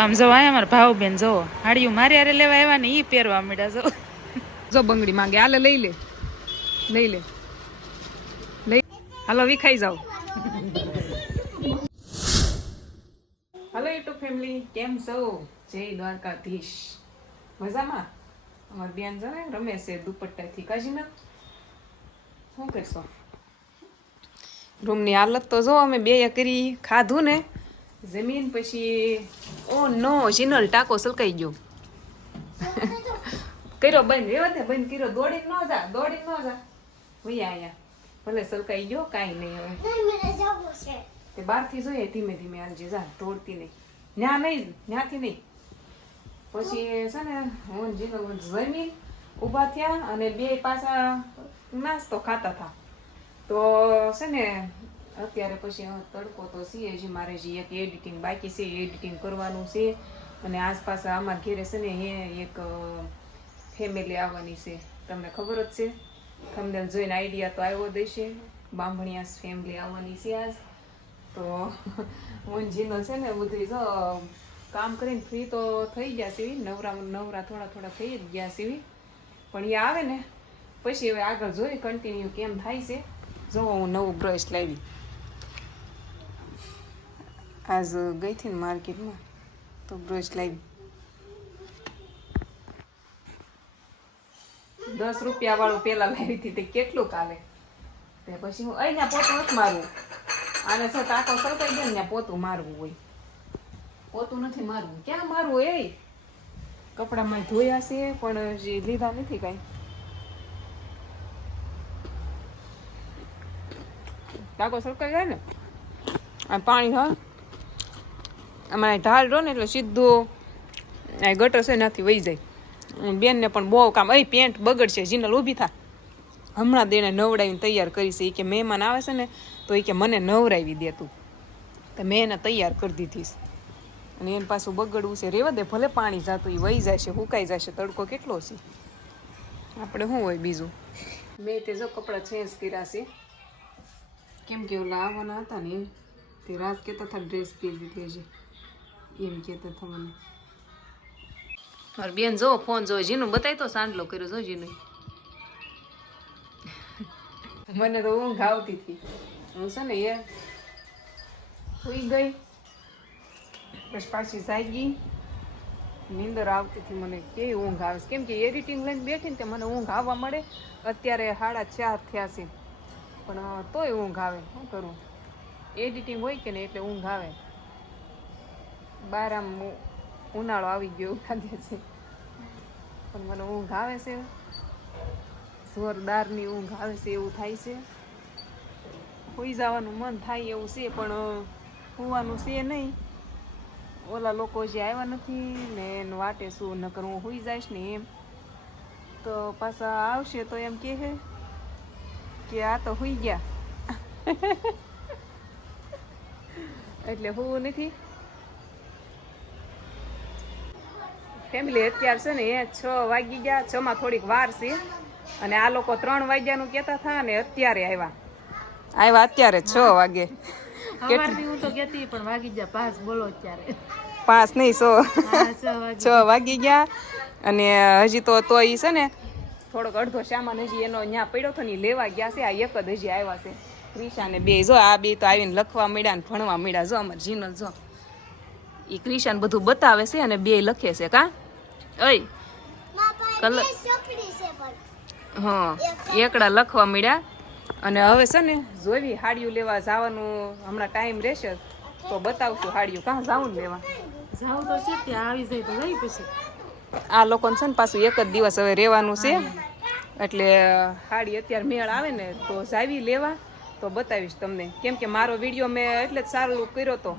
આમ જો આયા મારા ભાવ બેન જો હાડિયું મારે હારે લેવા આવ્યા ને ઈ પહેરવા મળ્યા જો જો બંગડી માંગે હાલે લઈ લે હાલો વિખાઈ જાવ હાલો યુટ્યુબ ફેમિલી કેમ છો જય દ્વારકાધીશ મજામાં અમાર બેન જો ને રમે છે દુપટ્ટાથી કાજીના શું કરશો રૂમની હાલત તો જો અમે બે કરી ખાધું ને જમીન પછી ઓ નો જીનલ ટાકો સલકાઈ ગયો કર્યો બંધ રેવા દે બંધ કર્યો દોડી ન જા ભૈયા અહીંયા ભલે સલકાઈ ગયો કાંઈ નહીં હવે તે બહારથી જોઈએ ધીમે ધીમે હાલજે જા દોડતી નહીં ન્યાથી નહીં પછી છે ને હું જીનલ જમીન ઊભા થયા અને બે પાછા નાસ્તો ખાતા હતા તો છે ને અત્યારે પછી તડકો તો સીએ જે મારે જે એક એડિટિંગ બાકી છે એડિટિંગ કરવાનું છે અને આસપાસ અમારા ઘેરે છે ને એક ફેમિલી આવવાની છે તમને ખબર જ છે તમને જોઈને આઈડિયા તો આવ્યો દેશે બાંભણિયા ફેમિલી આવવાની છે આજ તો હું જીનો છે ને બધું જો કામ કરીને ફ્રી તો થઈ ગયા છે નવરા થોડા થઈ જ ગયા છે પણ એ આવે ને પછી હવે આગળ જોઈ કન્ટિન્યુ કેમ થાય છે જો હું નવું બ્રશ લાવી આજ ગઈ હતી ને માર્કેટમાં તો બ્રશ લાવી 10 રૂપિયા વાળું પેલા લાવી હતી તે કેટલું કાલે તે પછી હું અહીંયા પોતું નથી મારવું આને શું ટાંકો સરકાઈ ગયો ને પોતું મારવું હોય પોતું નથી મારવું ક્યાં મારવું એ કપડામાં ધોયા છે પણ જે લીધા નથી કાંઈ ટાંકો સરકાઈ જાય ને આ પાણી હા અમારે ઢાળ રહો ને એટલે સીધું આ ગટર છે નાથી વહી જાય બેનને પણ બહુ કામ પેન્ટ બગડશે જીનલ ઊભી થા હમણાં દેને નવડાવીને તૈયાર કરી છે એ કે મહેમાન આવે છે ને તો એ કે મને નવરાવી દે તું તો મેં એને તૈયાર કરી દીધીશ અને એને પાછું બગડવું છે રેવા દે ભલે પાણી જાતું એ વહી જશે હુકાઈ જશે તડકો કેટલો છે આપણે શું હોય બીજું મેં તે જો કપડાં ચેન્જ કર્યા છે કેમ કે ઓલા આવવાના હતા ને તે રાત કહેતા હતા ડ્રેસ પહેરી લીધી છે એમ કહેતા હતા મને મારી બેન જો ફોન જો જીનું બતાવી તો સાંડલો કર્યો જો જીનું મને તો ઊંઘ આવતી હતી હું છે ને એ સુઈ ગઈ બસ પાછી જાગી નીંદર આવતી હતી મને કેવી ઊંઘ આવે કેમ કે એડિટિંગ લઈને બેઠી ને તે મને ઊંઘ આવવા મળે અત્યારે 4:30 થયા છે પણ તોય ઊંઘ આવે શું કરું એડિટિંગ હોય કે ને એટલે ઊંઘ આવે બહાર આમ ઉનાળો આવી ગયો લાગે છે પણ મને ઊંઘ આવે છે જોરદારની ઊંઘ આવે છે એવું થાય છે સુઈ જવાનું મન થાય એવું છે પણ સુવાનું છે નહીં ઓલા લોકો જે આવ્યા નથી ને એને વાટે શું નકર હું સુઈ જઈશ ને એમ તો પાછા આવશે તો એમ કહે કે આ તો સુઈ ગયા એટલે હું નથી ફેમિલી અત્યારે છે ને 6 વાગી ગયા 6 માં થોડીક વાર છે અને આ લોકો 3 વાગ્યાનું કહેતા હતા ને અત્યારે આવ્યા અત્યારે 6 વાગે સવારની હું તો કહેતી પણ વાગી ગયા 5 બોલો અત્યારે 5 નહીં 6 વાગી ગયા અને હજી તો એ છે ને થોડોક અડધો સામાન હજી એનો ત્યાં પડ્યો હતો ને લેવા ગયા છે આ એક જ હજી આવ્યા છે ક્રિશા ને બે જો આ બે તો આવીને લખવા મળ્યા ને ભણવા મળ્યા જો અમારે જીનલ જો એ ક્રિશાને બધું બતાવે છે અને બે લખે છે કા અય કલર હા એકડા લખવા મળ્યા અને હવે છે ને જોવી હાડિયું લેવા જવાનું હમણાં ટાઈમ રહેશે તો બતાવશું હાડિયું કાં જાવું ને લેવા જાવ તો છે ત્યાં આવી જાય તો જઈ પછી આ લોકોને છે ને પાછું એક જ દિવસ હવે રહેવાનું છે એટલે હાડી અત્યારે મેળ આવે ને તો જાવી લેવા તો બતાવીશ તમને કેમ કે મારો વિડીયો મેં એટલે જ સારું કર્યો હતો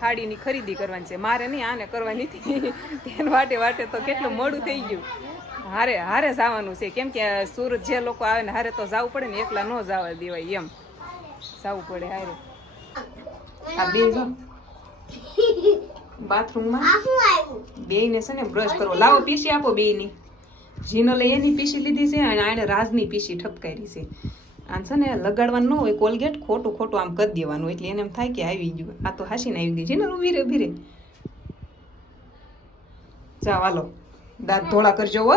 હાડીની ખરીદી કરવાની છે મારે નહીં આને કરવાની હતી તેને વાટે તો કેટલું મોડું થઈ ગયું હારે જવાનું છે કેમ કે સુરત જે લોકો આવે ને હારે તો જવું પડે ને એકલા ન જવા દેવાય એમ જવું પડે હારે આ બે બાથરૂમમાં બેયને છે ને બ્રશ કરવો લાવો પીસી આપો બેયની જીનલે એની પીસી લીધી છે અને આને રાજની પીસી ઠપકારી છે આમ છે ને લગાડવાનું ન હોય કોલગેટ ખોટું આમ કરી દેવાનું એટલે એને એમ થાય કે આવી ગયું આ તો હાસીને આવી ગઈ જીનલ ઊભી રે ચાલો હાલો દાંત ધોળા કરજો હો.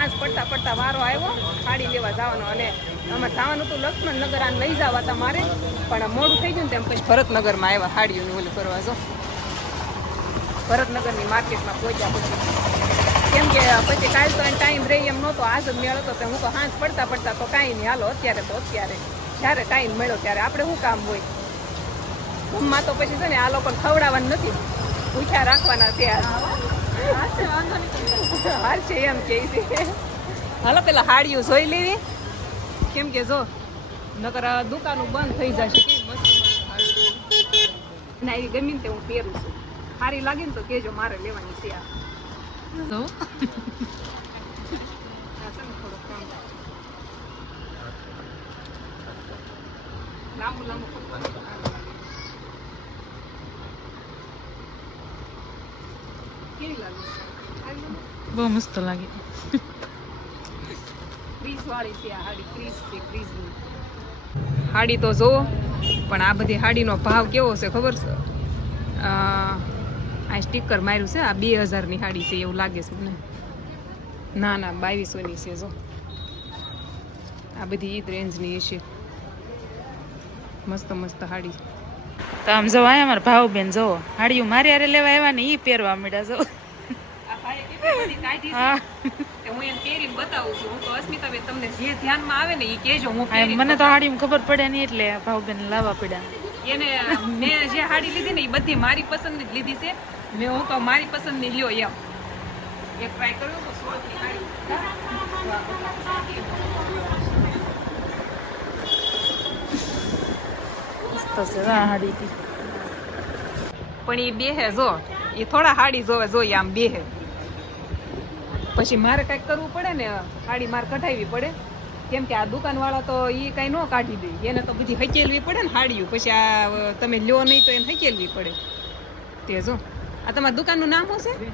આજ પડતા પડતા વારો આવ્યો સાડી લેવા જવાનો અને અમારે જવાનું હતું લક્ષ્મણનગર આને લઈ જવા હતા મારે પણ મોડું થઈ ગયું ને તેમ પછી ભરતનગરમાં આવ્યા સાડીઓની ઓલું કરવા જો ભરતનગરની માર્કેટમાં પહોંચ્યા પછી કેમ કે પછી કાલ તો ટાઈમ રહી એમ નહોતો આજ જ મેળ હતો તો હું તો સાંજ પડતા પડતા તો કાંઈ નહીં હાલો અત્યારે તો અત્યારે જ્યારે ટાઈમ મળ્યો ત્યારે આપણે શું કામ હોય જમવા તો પછી છે ને આ લોકોને ખવડાવવાનું નથી પૂછ્યા રાખવાના છે હાલ છે એમ કે છે હાલો પેલા હાડીઓ જોઈ લેવી કેમ કે જો નકર દુકાનો બંધ થઈ જશે કેવી મસ્ત ના એવી ગમી ને તે હું પહેરું છું સારી લાગે ને તો કેજો મારે લેવાની છે આ તો લાંબુ લાંબુ કેવી લાગે બહુ મસ્ત લાગે ક્રીઝ વાળી છે આ હાડી ક્રીઝ છે ક્રીઝની હાડી તો જો પણ આ બધી હાડીનો ભાવ કેવો છે ખબર છે આ સ્ટીકર માર્યું છે આ 2000ની હાડી છે એવું લાગે છે મને ના ના 2200ની છે જો આ બધી ઈ રેન્જની છે મસ્ત મસ્ત હાડી તો આમ જો આ અમારા ભાવ બેન જો હાડીઓ મારી હારે લેવા આવ્યા ને ઈ પહેરવા મળ્યા જો હા હું એને પહેરીને બતાવું છું હું તો અસ્મિતાબેન તમને જે ધ્યાનમાં આવે ને એ કહેજો હું મને તો હાડીમાં ખબર પડે નહીં એટલે ભાવ બેન લાવવા પડ્યા એને મેં જે હાડી લીધી ને એ બધી મારી પસંદની જ લીધી છે મેં હું કહું મારી પસંદની લ્યો એમ એક ટ્રાય કર્યો તો 100ની હાડી મસ્ત છે આ હાડી પણ એ બેહે જો એ થોડા હાડી જોવે જોઈએ આમ બેહે પછી મારે કંઈક કરવું પડે ને હાડી મારે કઢાવવી પડે કેમ કે આ દુકાનવાળા તો એ કાંઈ ન કાઢી દે એને તો બધી હકેલવી પડે ને હાડીઓ પછી આ તમે લ્યો નહીં તો એને હકેલવી પડે તે જો આ તમારા દુકાનનું નામ શું છે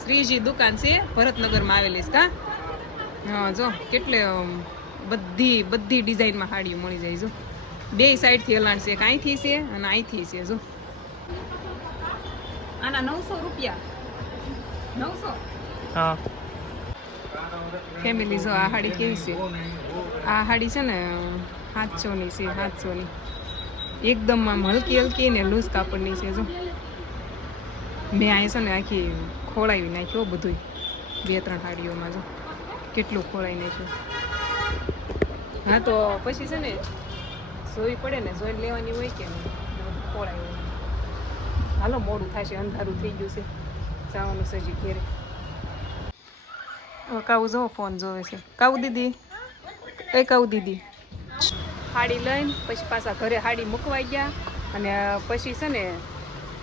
શ્રીજી દુકાન છે ભરતનગરમાં આવેલી છે કા હા જો કેટલે બધી ડિઝાઇનમાં હાડીઓ મળી જાય જો બે સાઈડથી હલાણ છે એક અહીંથી છે અને અહીંથી છે જો આના 900 રૂપિયા 900 હા ફેમિલી જો આ હાડી કેવી છે આ હાડી છે ને 700ની છે 700ની એકદમ આમ હલકી હલકી ને લૂઝ કાપડની છે જો મેં અહીંયા છે ને આખી ખોળાવી નાખ્યો બધું 2-3 હાડીઓમાં જો કેટલું ખોળાઈ નાખ્યું હા તો પછી છે ને જોઈ પડે ને જોઈ લેવાની હોય કે નહીં ખોળાઈ હોય હાલો મોડું થશે અંધારું થઈ ગયું છે જવાનું સજી ઘેરે કાઉ જો ફોન જોવે છે કાઉ દીદી કઈ કાઉ દીદી હાડી લઈને પછી પાછા ઘરે હાડી મૂકવાઈ ગયા અને પછી છે ને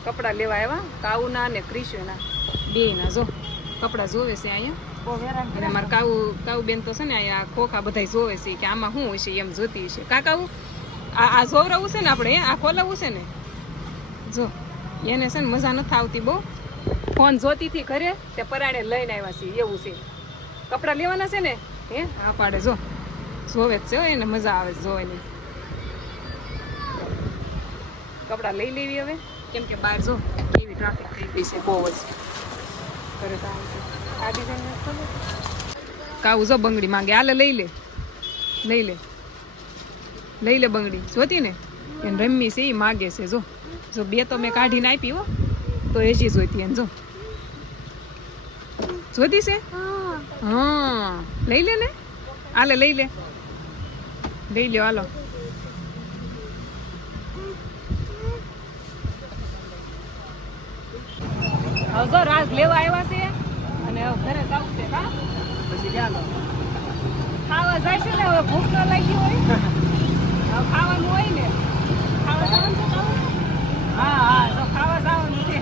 કપડાં લેવા આવ્યા કાઉના અને ક્રિશુના બેયના જો કપડાં જોવે છે અહીંયા અને મારે કાઉ બેન તો છે ને અહીંયા ખોખા બધા જોવે છે કે આમાં શું હશે એમ જોતી હશે કાકાઉ આ જોવરાવું છે ને આપણે આ ખોલાવવું છે ને જો એને છે ને મજા નથી આવતી બહુ ફોન જોતી હતી ઘરે તે પરાણે લઈને આવ્યા છે એવું છે કપડાં લેવાના છે ને હે આ પાડે જો જોવે જ છે એને મજા આવે છે જોવાની કપડાં લઈ લેવી હવે કેમ કે બહાર જો કેવી ટ્રાફિક થઈ ગઈ છે બહુ જ ઘરે તો આ ડિઝાઇન કાવું જો બંગડી માંગે આલે લઈ લે બંગડી જોતી ને એને રમ્મી છે એ માગે છે જો બે તો મેં કાઢીને આપી હો તો હજી જોઈતી એને જો જોતી છે હા લઈ લે ને આલે લઈ લે હાલો હવે જો રાજ લેવા આવ્યા છે અને હવે ઘરે જવું છે કા પછી ચાલો ખાવા જાય છે ને હવે ભૂખ ન લાગી હોય હવે ખાવાનું હોય ને ખાવા જવાનું છે હા તો ખાવા જવાનું છે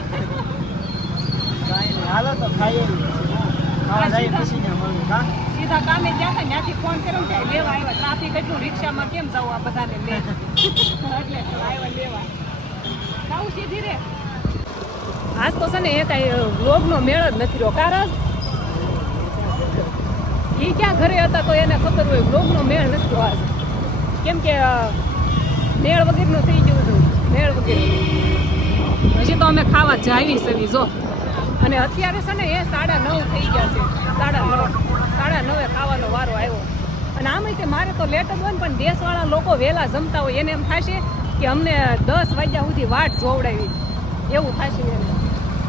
હાલો તો ખાઈએ સીધા કામે ગયા હતા ત્યાંથી ફોન કર્યો ને ત્યાં લેવા આવ્યા ટ્રાફિક એટલું રિક્ષામાં કેમ જવું આ બધાને લે એટલે આવ્યા લેવા જાઉં સીધી રે આજ તો છે ને એ કાંઈ વ્લોગનો મેળ જ નથી રહ્યો કારણ એ ક્યાં ઘરે હતા તો એને ખબર હોય વ્લોગનો મેળ નથી રહ્યો આજ કેમ કે મેળ વગરનું થઈ ગયું હતું મેળ વગર હજી પછી તો અમે ખાવા જાવી સવી જો. અને અત્યારે છે ને એ 9:30 થઈ ગયા છે. 9:30 ખાવાનો વારો આવ્યો. અને આમ તે મારે તો લેટ જ હોય ને, પણ દેશવાળા લોકો વહેલા જમતા હોય એને એમ થશે કે અમને 10 વાગ્યા સુધી વાટ જોવડાવી એવું થશે એને.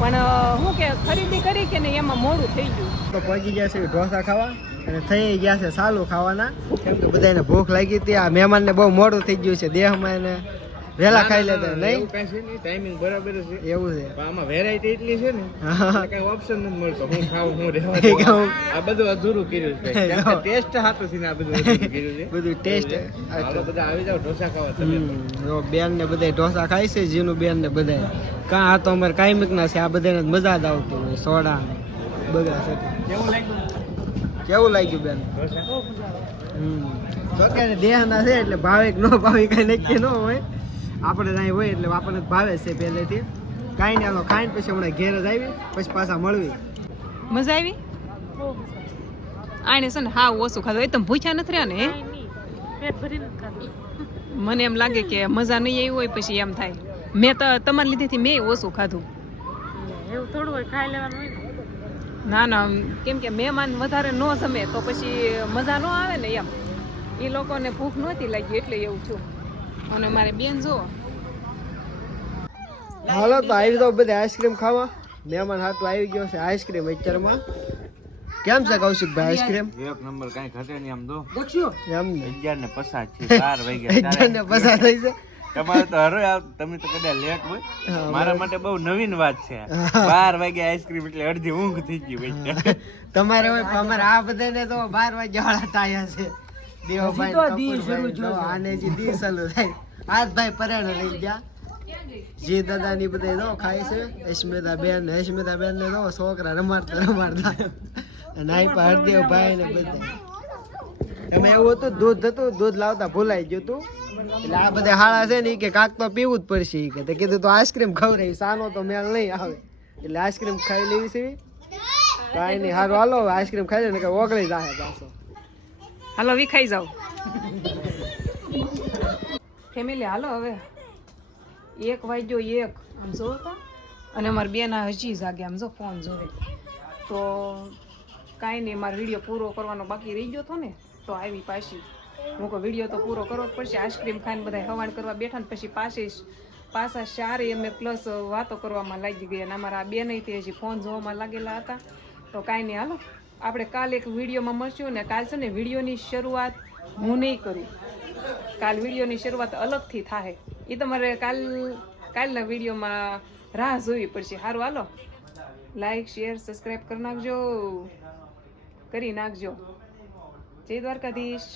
પણ શું કે ખરીદી કરી કે નહીં એમાં મોડું થઈ ગયું. તો પહોંચી ગયા છે ઢોસા ખાવા અને થઈ ગયા છે ચાલુ ખાવાના, કેમ કે બધાને ભૂખ લાગી હતી. આ મહેમાનને બહુ મોડું થઈ ગયું છે, દેહમાં એને વહેલા ખાઈ લેતા નહીં. ટાઈમિંગ બરાબર છે એવું છે. આમાં વેરાયટી એટલી છે ને કઈ ઓપ્શન નથી મળતો. હું ખાવું હું રહેવા આ બધું અધૂરું કર્યું છે. ટેસ્ટ હાથું થી આ બધું અધૂરું કર્યું છે. બધું ટેસ્ટ. બધા આવી જાવ ઢોસા ખાવા તમે. બેન ને બધા ઢોસા ખાય છે, જીનું બેન ને બધા કાં આ તો અમારે કાયમિક ના છે. આ બધાને મજા જ આવતી હોય, સોડા બધા છે. કેવું લાગ્યું બેન? તો કે દેહ ના છે એટલે ભાવે કે ન ભાવે કઈ નક્કી ન હોય. આપણે ત્યાં હોય એટલે આપણને ભાવે છે પહેલેથી. કાંઈ નહીં, હાલો ખાઈને પછી હમણાં ઘેર જ આવી પછી પાછા મળવી. મજા આવી? આને છે ને હા ઓછું ખાધું. એ તમે ભૂખ્યા નથી રહ્યા ને? મને એમ લાગે કે મજા નહીં આવી હોય પછી એમ થાય. મેં તો તમારી લીધેથી મેં ઓછું ખાધું. એવું થોડું હોય, ખાઈ લેવાનું હોય. ના ના, કેમ કે મહેમાન વધારે ન જમે તો પછી મજા ન આવે ને એમ. એ લોકોને ભૂખ નહોતી લાગી એટલે એવું થયું. અને મારે બેન જો હાલો તો આવી જાવ બધા આઈસ્ક્રીમ ખાવા. મહેમાન હાટું આવી ગયો છે આઈસ્ક્રીમ અત્યારમાં. કેમ છે કૌશિકભાઈ આઈસ્ક્રીમ? એક નંબર કઈ ઘટે નહીં આમ તો. એમ ને 11:50 છે 12 વાગ્યા. 11:50 થઈ છે. તમારે તો હરો તમે તો કદાચ લેટ હોય. મારા માટે બહુ નવીન વાત છે. 12 વાગ્યા આઈસ્ક્રીમ એટલે અડધી ઊંઘ થઈ ગઈ ભાઈ. તમારે હોય પણ અમારે આ બધાને તો 12 વાગ્યા વાળા ટાયા છે. દેવભાઈ આને જે દી ચાલુ થાય. આજ ભાઈ પરાણે લઈ ગયા. જી દાદા ની બધા જો ખાય છે. અસ્મિતા બેન ને જો છોકરા રમાડતા અને આઈ પર હરદેવ ભાઈ ને બધા. તમે એવું હતું દૂધ લાવતા ભૂલાઈ ગયું હતું. એટલે આ બધા હાળા છે ને કે કાક તો પીવું જ પડશે કે તે કીધું તો આઈસ્ક્રીમ ખવડાવી. સાનો તો મેળ નહીં આવે એટલે આઈસ્ક્રીમ ખાઈ લેવી છે. કાંઈ નહીં, સારું હાલો આઈસ્ક્રીમ ખાઈ લે ને કે ઓગળી જાય પાછો. હાલો વિખાઈ જાવ ફેમિલી. હાલો હવે 1 વાગ્યો 1 આમ જો તો. અને અમારી બેન હજી જાગે આમ જો ફોન જોવે. તો કાંઈ નહીં, મારો વિડીયો પૂરો કરવાનો બાકી રહી ગયો હતો ને તો આવી પાછી. હું કહું વિડીયો તો પૂરો કરવો જ પડશે. આઈસ્ક્રીમ ખાઈને બધા હવાણ કરવા બેઠા ને પછી પાછા 4 અમે પ્લસ વાતો કરવામાં લાગી ગયા. અને અમારા આ બેન તે હજી ફોન જોવામાં લાગેલા હતા. તો કાંઈ નહીં, હાલો આપણે કાલ એક વિડીયોમાં મળશું. ને કાલ છે ને વિડીયોની શરૂઆત હું નહીં કરું. કાલ વિડીયોની શરૂઆત અલગથી થાય. એ તમારે કાલના વિડીયોમાં રાહ જોવી પડશે. સારું હાલો, લાઈક શેર સબસ્ક્રાઈબ કરી નાખજો. જય દ્વારકાધીશ.